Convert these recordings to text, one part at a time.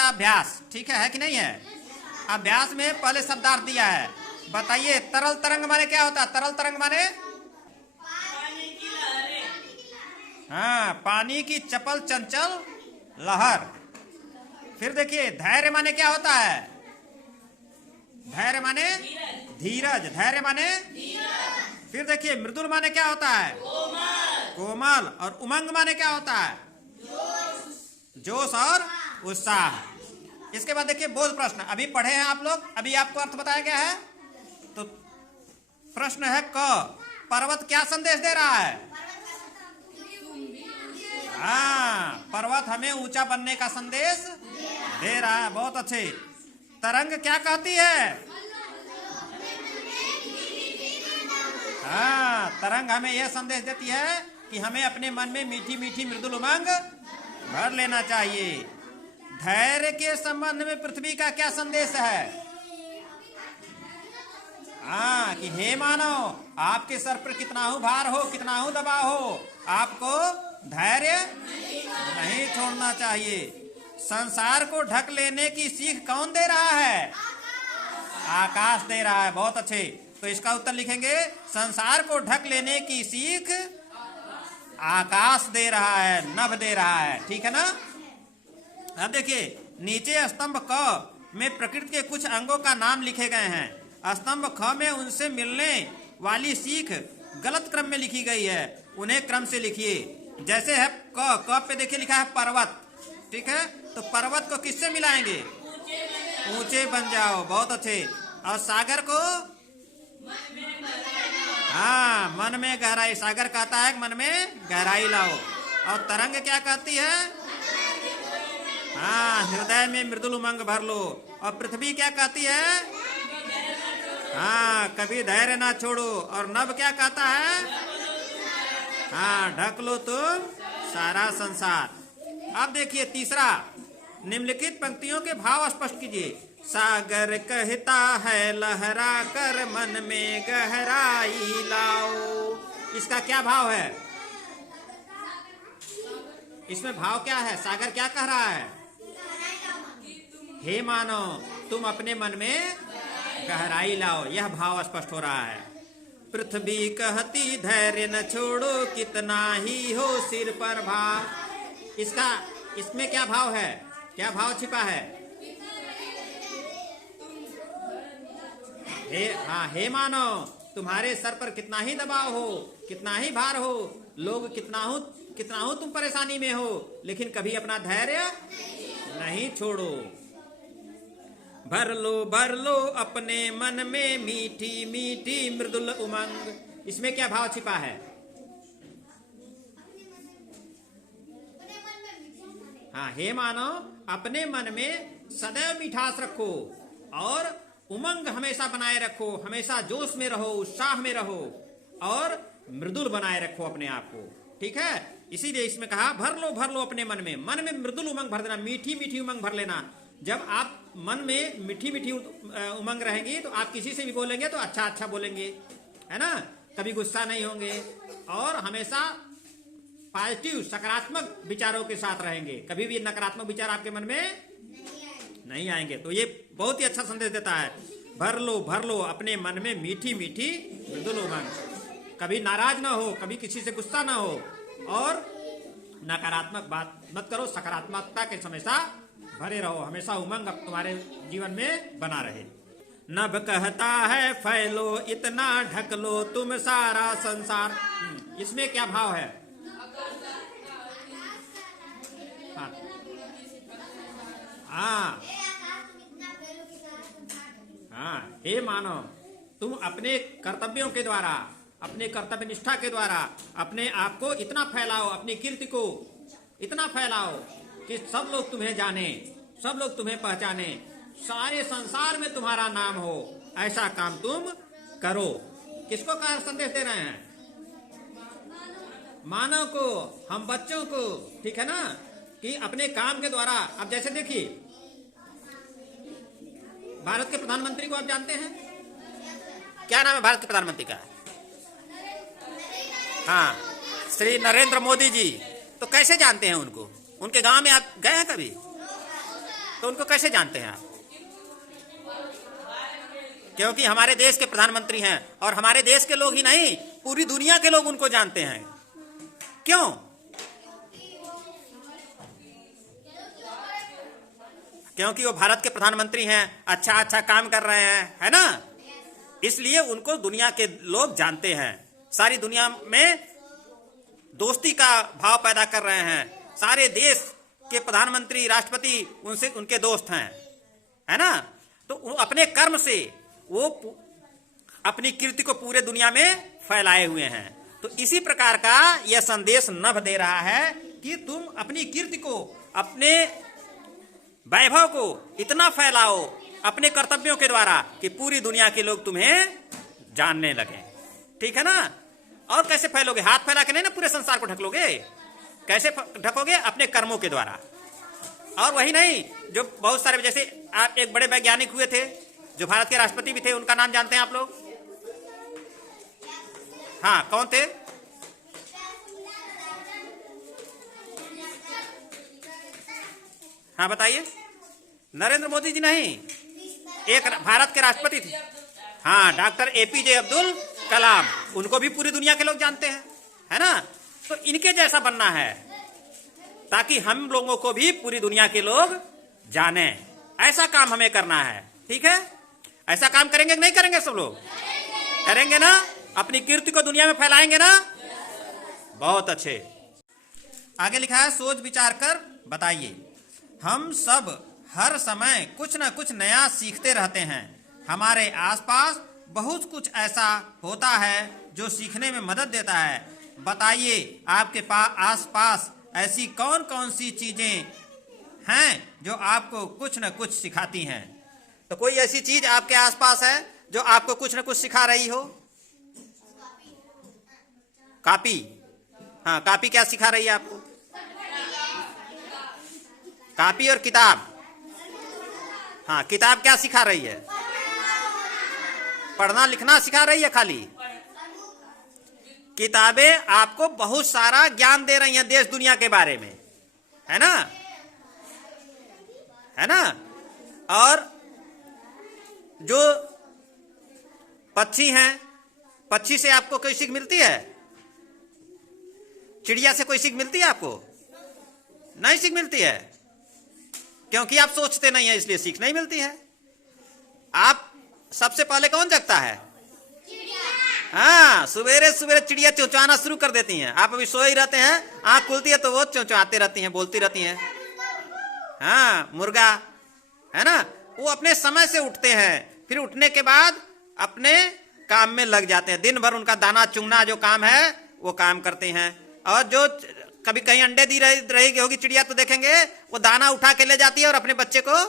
का अभ्यास, ठीक है कि नहीं है? अभ्यास में पहले शब्दार्थ दिया है। बताइए तरल तरंग माने क्या होता है? तरल तरंग माने हाँ, पानी की चपल चंचल लहर। फिर देखिए धैर्य माने क्या होता है? धैर्य माने धीरज। धैर्य माने फिर देखिए मृदुल माने क्या होता है? कोमल। और उमंग माने क्या होता है? जोश और उत्साह। इसके बाद देखिए बोध प्रश्न अभी पढ़े हैं आप लोग, अभी आपको अर्थ बताया गया है। तो प्रश्न है क, पर्वत क्या संदेश दे रहा है? हाँ, पर्वत हमें ऊंचा बनने का संदेश दे रहा है। बहुत अच्छे। तरंग क्या कहती है? हाँ, तरंग हमें यह संदेश देती है कि हमें अपने मन में मीठी मीठी मृदुल उमंग भर लेना चाहिए। धैर्य के संबंध में पृथ्वी का क्या संदेश है? हाँ, कि हे मानव, आपके सर पर कितना हो भार हो, कितना हो दबाव हो, आपको धैर्य नहीं छोड़ना चाहिए। संसार को ढक लेने की सीख कौन दे रहा है? आकाश दे रहा है। बहुत अच्छे। तो इसका उत्तर लिखेंगे संसार को ढक लेने की सीख आकाश दे रहा है, नभ दे रहा है। ठीक है ना? अब देखिए नीचे स्तंभ क में प्रकृति के कुछ अंगों का नाम लिखे गए हैं। स्तंभ ख में उनसे मिलने वाली सीख गलत क्रम में लिखी गई है, उन्हें क्रम से लिखिए। जैसे है क पे देखिए लिखा है पर्वत। ठीक है, तो पर्वत को किससे मिलाएंगे? ऊंचे बन जाओ। बहुत अच्छे। और सागर को हाँ, मन में गहराई। सागर कहता है मन में गहराई लाओ। और तरंग क्या कहती है? हाँ, हृदय में मृदुल उमंग भर लो। और पृथ्वी क्या कहती है? हाँ, कभी धैर्य ना छोड़ो। और नभ क्या कहता है? हाँ, ढक लो तुम सारा संसार। अब देखिए तीसरा, निम्नलिखित पंक्तियों के भाव स्पष्ट कीजिए। सागर कहता है लहरा कर मन में गहराई लाओ। इसका क्या भाव है? इसमें भाव क्या है? सागर क्या कह रहा है? हे मानव, तुम अपने मन में गहराई लाओ। यह भाव स्पष्ट हो रहा है। पृथ्वी कहती धैर्य न छोड़ो, कितना ही हो सिर पर भार। इसमें क्या भाव है? क्या भाव छिपा है? हे मानव, तुम्हारे सर पर कितना ही दबाव हो, कितना ही भार हो, लोग कितना हो तुम परेशानी में हो, लेकिन कभी अपना धैर्य नहीं छोड़ो। भर लो अपने मन में मीठी मीठी मृदुल उमंग। इसमें क्या भाव छिपा है? हाँ, हे मानव, अपने मन में सदैव मिठास रखो और उमंग हमेशा बनाए रखो। हमेशा जोश में रहो, उत्साह में रहो और मृदुल बनाए रखो अपने आप को। ठीक है, इसीलिए इसमें कहा भर लो अपने मन में मृदुल उमंग भर देना, मीठी मीठी उमंग भर लेना। जब आप मन में मीठी मीठी उमंग रहेगी तो आप किसी से भी बोलेंगे तो अच्छा अच्छा बोलेंगे, है ना? कभी गुस्सा नहीं होंगे और हमेशा पॉजिटिव सकारात्मक विचारों के साथ रहेंगे। कभी भी नकारात्मक विचार आपके मन में नहीं आएंगे। तो ये बहुत ही अच्छा संदेश देता है। भर लो अपने मन में मीठी मीठी मृदुल उमंग। कभी नाराज ना हो, कभी किसी से गुस्सा ना हो और नकारात्मक बात मत करो। सकारात्मकता के हमेशा भरे रहो। हमेशा उमंग तुम्हारे जीवन में बना रहे। नभ कहता है फैलो इतना, ढक लो तुम सारा संसार। इसमें क्या भाव है? हाँ, हे मानव, तुम अपने कर्तव्यों के द्वारा, अपने कर्तव्य निष्ठा के द्वारा अपने आप को इतना फैलाओ, अपनी कीर्ति को इतना फैलाओ कि सब लोग तुम्हें जाने, सब लोग तुम्हें पहचाने, सारे संसार में तुम्हारा नाम हो। ऐसा काम तुम करो। किसको का संदेश दे रहे हैं? मानव को, हम बच्चों को। ठीक है ना? कि अपने काम के द्वारा। अब जैसे देखिए भारत के प्रधानमंत्री को आप जानते हैं? क्या नाम है भारत के प्रधानमंत्री का? हाँ, श्री नरेंद्र मोदी जी। तो कैसे जानते हैं उनको? उनके गांव में आप गए हैं कभी? तो उनको कैसे जानते हैं आप? क्योंकि हमारे देश के प्रधानमंत्री हैं, और हमारे देश के लोग ही नहीं, पूरी दुनिया के लोग उनको जानते हैं। क्यों? क्योंकि वो भारत के प्रधानमंत्री हैं, अच्छा अच्छा काम कर रहे हैं, है ना? इसलिए उनको दुनिया के लोग जानते हैं। सारी दुनिया में दोस्ती का भाव पैदा कर रहे हैं। सारे देश के प्रधानमंत्री, राष्ट्रपति उनसे उनके दोस्त हैं, है ना? तो अपने कर्म से वो अपनी कीर्ति को पूरे दुनिया में फैलाए हुए हैं। तो इसी प्रकार का यह संदेश नभ दे रहा है कि तुम अपनी कीर्ति को, अपने वैभव को इतना फैलाओ अपने कर्तव्यों के द्वारा कि पूरी दुनिया के लोग तुम्हें जानने लगे। ठीक है ना? और कैसे फैलोगे? हाथ फैला के नहीं ना पूरे संसार को ढक लोगे। कैसे ढकोगे? अपने कर्मों के द्वारा। और वही नहीं, जो बहुत सारे, जैसे आप एक बड़े वैज्ञानिक हुए थे जो भारत के राष्ट्रपति भी थे, उनका नाम जानते हैं आप लोग? हाँ, कौन थे? हाँ बताइए। नरेंद्र मोदी जी नहीं, एक भारत के राष्ट्रपति थे। हाँ, डॉक्टर एपीजे अब्दुल कलाम। उनको भी पूरी दुनिया के लोग जानते हैं, है ना? तो इनके जैसा बनना है ताकि हम लोगों को भी पूरी दुनिया के लोग जाने। ऐसा काम हमें करना है। ठीक है? ऐसा काम करेंगे कि नहीं करेंगे? सब लोग करेंगे ना? अपनी कीर्ति को दुनिया में फैलाएंगे ना? बहुत अच्छे। आगे लिखा है, सोच विचार कर बताइए। हम सब हर समय कुछ न कुछ नया सीखते रहते हैं। हमारे आसपास बहुत कुछ ऐसा होता है जो सीखने में मदद देता है। बताइए, आपके आसपास ऐसी कौन कौन सी चीजें हैं जो आपको कुछ न कुछ सिखाती हैं? तो कोई ऐसी चीज आपके आसपास है जो आपको कुछ न कुछ सिखा रही हो? कॉपी। हाँ, कॉपी क्या सिखा रही है आपको? कॉपी और किताब। हाँ, किताब क्या सिखा रही है? पढ़ना लिखना सिखा रही है खाली? किताबें आपको बहुत सारा ज्ञान दे रही हैं देश दुनिया के बारे में, है ना? है ना? और जो पक्षी हैं, पक्षी से आपको कोई सीख मिलती है? चिड़िया से कोई सीख मिलती है आपको? नहीं सीख मिलती है, क्योंकि आप सोचते नहीं है, इसलिए सीख नहीं मिलती है। आप सबसे पहले कौन जगता है? हाँ, सवेरे सवेरे चिड़िया चौंचाना शुरू कर देती हैं। आप अभी सोए ही रहते हैं, आंख खुलती है तो वो चौंचाते रहती हैं, बोलती रहती हैं। हाँ, मुर्गा, है ना? वो अपने समय से उठते हैं, फिर उठने के बाद अपने काम में लग जाते हैं। दिन भर उनका दाना चुगना जो काम है वो काम करते हैं। और जो कभी कहीं अंडे दी रही होगी चिड़िया तो देखेंगे वो दाना उठा के ले जाती है और अपने बच्चे को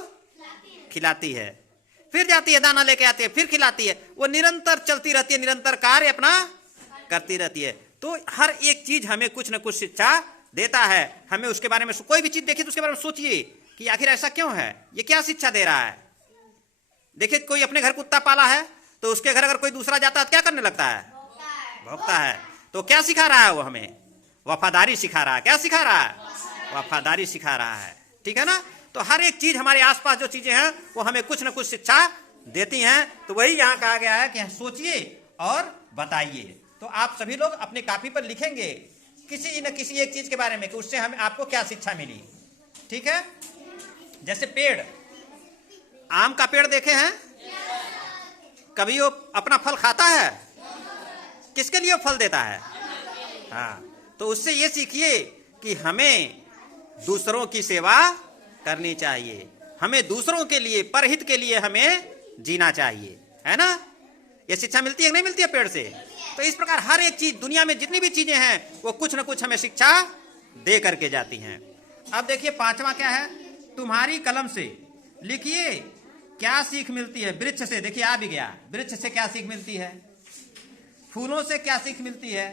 खिलाती है। फिर जाती है, दाना लेके आती है, फिर खिलाती है। वो निरंतर चलती रहती है, निरंतर कार्य अपना करती रहती है। तो हर एक चीज हमें कुछ न कुछ शिक्षा देता है। हमें उसके बारे में, कोई भी चीज देखिए तो उसके बारे में सोचिए कि आखिर ऐसा क्यों है, ये क्या शिक्षा दे रहा है। देखिए, कोई अपने घर कुत्ता पाला है तो उसके घर अगर कोई दूसरा जाता है तो क्या करने लगता है? भौंकता है। तो क्या सिखा रहा है वो हमें? वफादारी सिखा रहा है। क्या सिखा रहा है? वफादारी सिखा रहा है। ठीक है ना? तो हर एक चीज, हमारे आसपास जो चीजें हैं वो हमें कुछ न कुछ शिक्षा देती हैं। तो वही यहाँ कहा गया है कि सोचिए और बताइए। तो आप सभी लोग अपने कॉपी पर लिखेंगे किसी न किसी एक चीज के बारे में कि उससे हमें आपको क्या शिक्षा मिली। ठीक है? जैसे पेड़, आम का पेड़ देखे हैं? कभी वो अपना फल खाता है? किसके लिए फल देता है? हाँ, तो उससे ये सीखिए कि हमें दूसरों की सेवा करनी चाहिए, हमें दूसरों के लिए, परहित के लिए हमें जीना चाहिए, है ना? ये शिक्षा मिलती है कि नहीं मिलती है पेड़ से? तो इस प्रकार हर एक चीज, दुनिया में जितनी भी चीजें हैं वो कुछ न कुछ हमें शिक्षा दे करके जाती हैं। अब देखिए पांचवा क्या है? तुम्हारी कलम से लिखिए क्या सीख मिलती है। वृक्ष से, देखिए आ भी गया, वृक्ष से क्या सीख मिलती है, फूलों से क्या सीख मिलती है।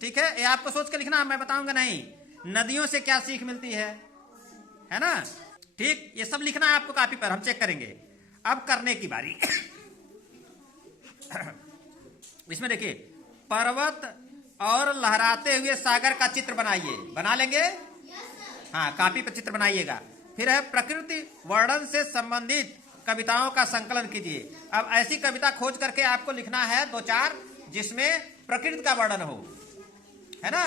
ठीक है, ये आपको सोच के लिखना, मैं बताऊंगा नहीं। नदियों से क्या सीख मिलती है ना? ठीक, ये सब लिखना है आपको कॉपी पर, हम चेक करेंगे। अब करने की बारी। इसमें देखिए, पर्वत और लहराते हुए सागर का चित्र बनाइए। बना लेंगे? हाँ, कॉपी पर चित्र बनाइएगा। फिर है प्रकृति वर्णन से संबंधित कविताओं का संकलन कीजिए। अब ऐसी कविता खोज करके आपको लिखना है 2-4 जिसमें प्रकृति का वर्णन हो, है ना,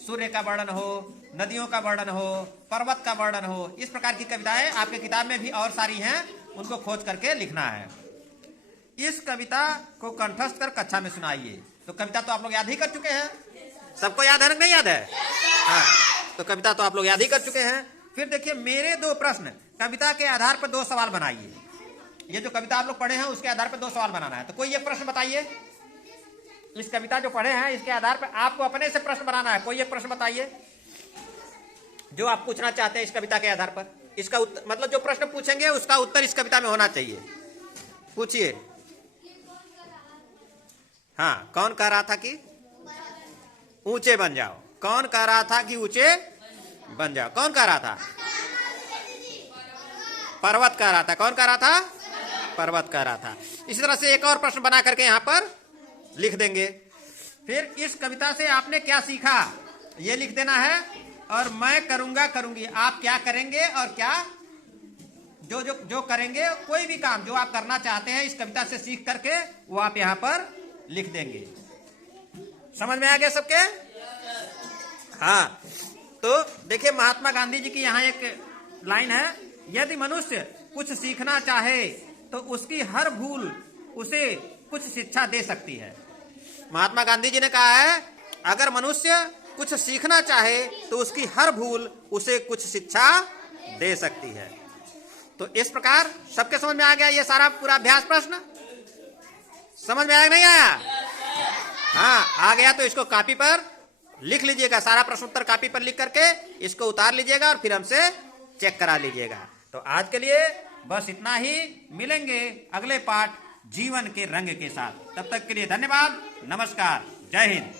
सूर्य का वर्णन हो, नदियों का वर्णन हो, पर्वत का वर्णन हो। इस प्रकार की कविताएं आपके किताब में भी और सारी हैं, उनको खोज करके लिखना है। इस कविता को कंठस्थ कर कक्षा में सुनाइए। तो कविता तो आप लोग याद ही कर चुके हैं, सबको याद है ना, नहीं याद है? हाँ, तो कविता तो आप लोग याद ही कर चुके हैं। फिर देखिए मेरे 2 प्रश्न, कविता के आधार पर 2 सवाल बनाइए। ये जो कविता आप लोग पढ़े हैं उसके आधार पर 2 सवाल बनाना है। तो कोई एक प्रश्न बताइए, इस कविता जो पढ़े हैं इसके आधार पर आपको अपने से प्रश्न बनाना है। कोई एक प्रश्न बताइए जो आप पूछना चाहते हैं इस कविता के आधार पर। इसका उत्तर, मतलब जो प्रश्न पूछेंगे उसका उत्तर इस कविता में होना चाहिए। पूछिए। हाँ, कौन कह रहा था कि ऊंचे बन जाओ? कौन कह रहा था कि ऊंचे बन जाओ? कौन कह रहा था? पर्वत कह रहा था। कौन कह रहा था? पर्वत कह रहा था। इसी तरह से एक और प्रश्न बना करके यहां पर लिख देंगे। फिर इस कविता से आपने क्या सीखा ये लिख देना है। और मैं करूंगा, करूंगी, आप क्या करेंगे और क्या जो करेंगे, कोई भी काम जो आप करना चाहते हैं इस कविता से सीख करके वो आप यहां पर लिख देंगे। समझ में आ गया सबके? हाँ, तो देखिए महात्मा गांधी जी की यहाँ एक लाइन है, यदि मनुष्य कुछ सीखना चाहे तो उसकी हर भूल उसे कुछ शिक्षा दे सकती है। महात्मा गांधी जी ने कहा है अगर मनुष्य कुछ सीखना चाहे तो उसकी हर भूल उसे कुछ शिक्षा दे सकती है। तो इस प्रकार सबके समझ में आ गया ये सारा पूरा अभ्यास प्रश्न? समझ में आया नहीं आया? हाँ, आ गया तो इसको कॉपी पर लिख लीजिएगा, सारा प्रश्न उत्तर कॉपी पर लिख करके इसको उतार लीजिएगा और फिर हमसे चेक करा लीजिएगा। तो आज के लिए बस इतना ही, मिलेंगे अगले पाठ जीवन के रंग के साथ। तब तक के लिए धन्यवाद, नमस्कार, जय हिंद।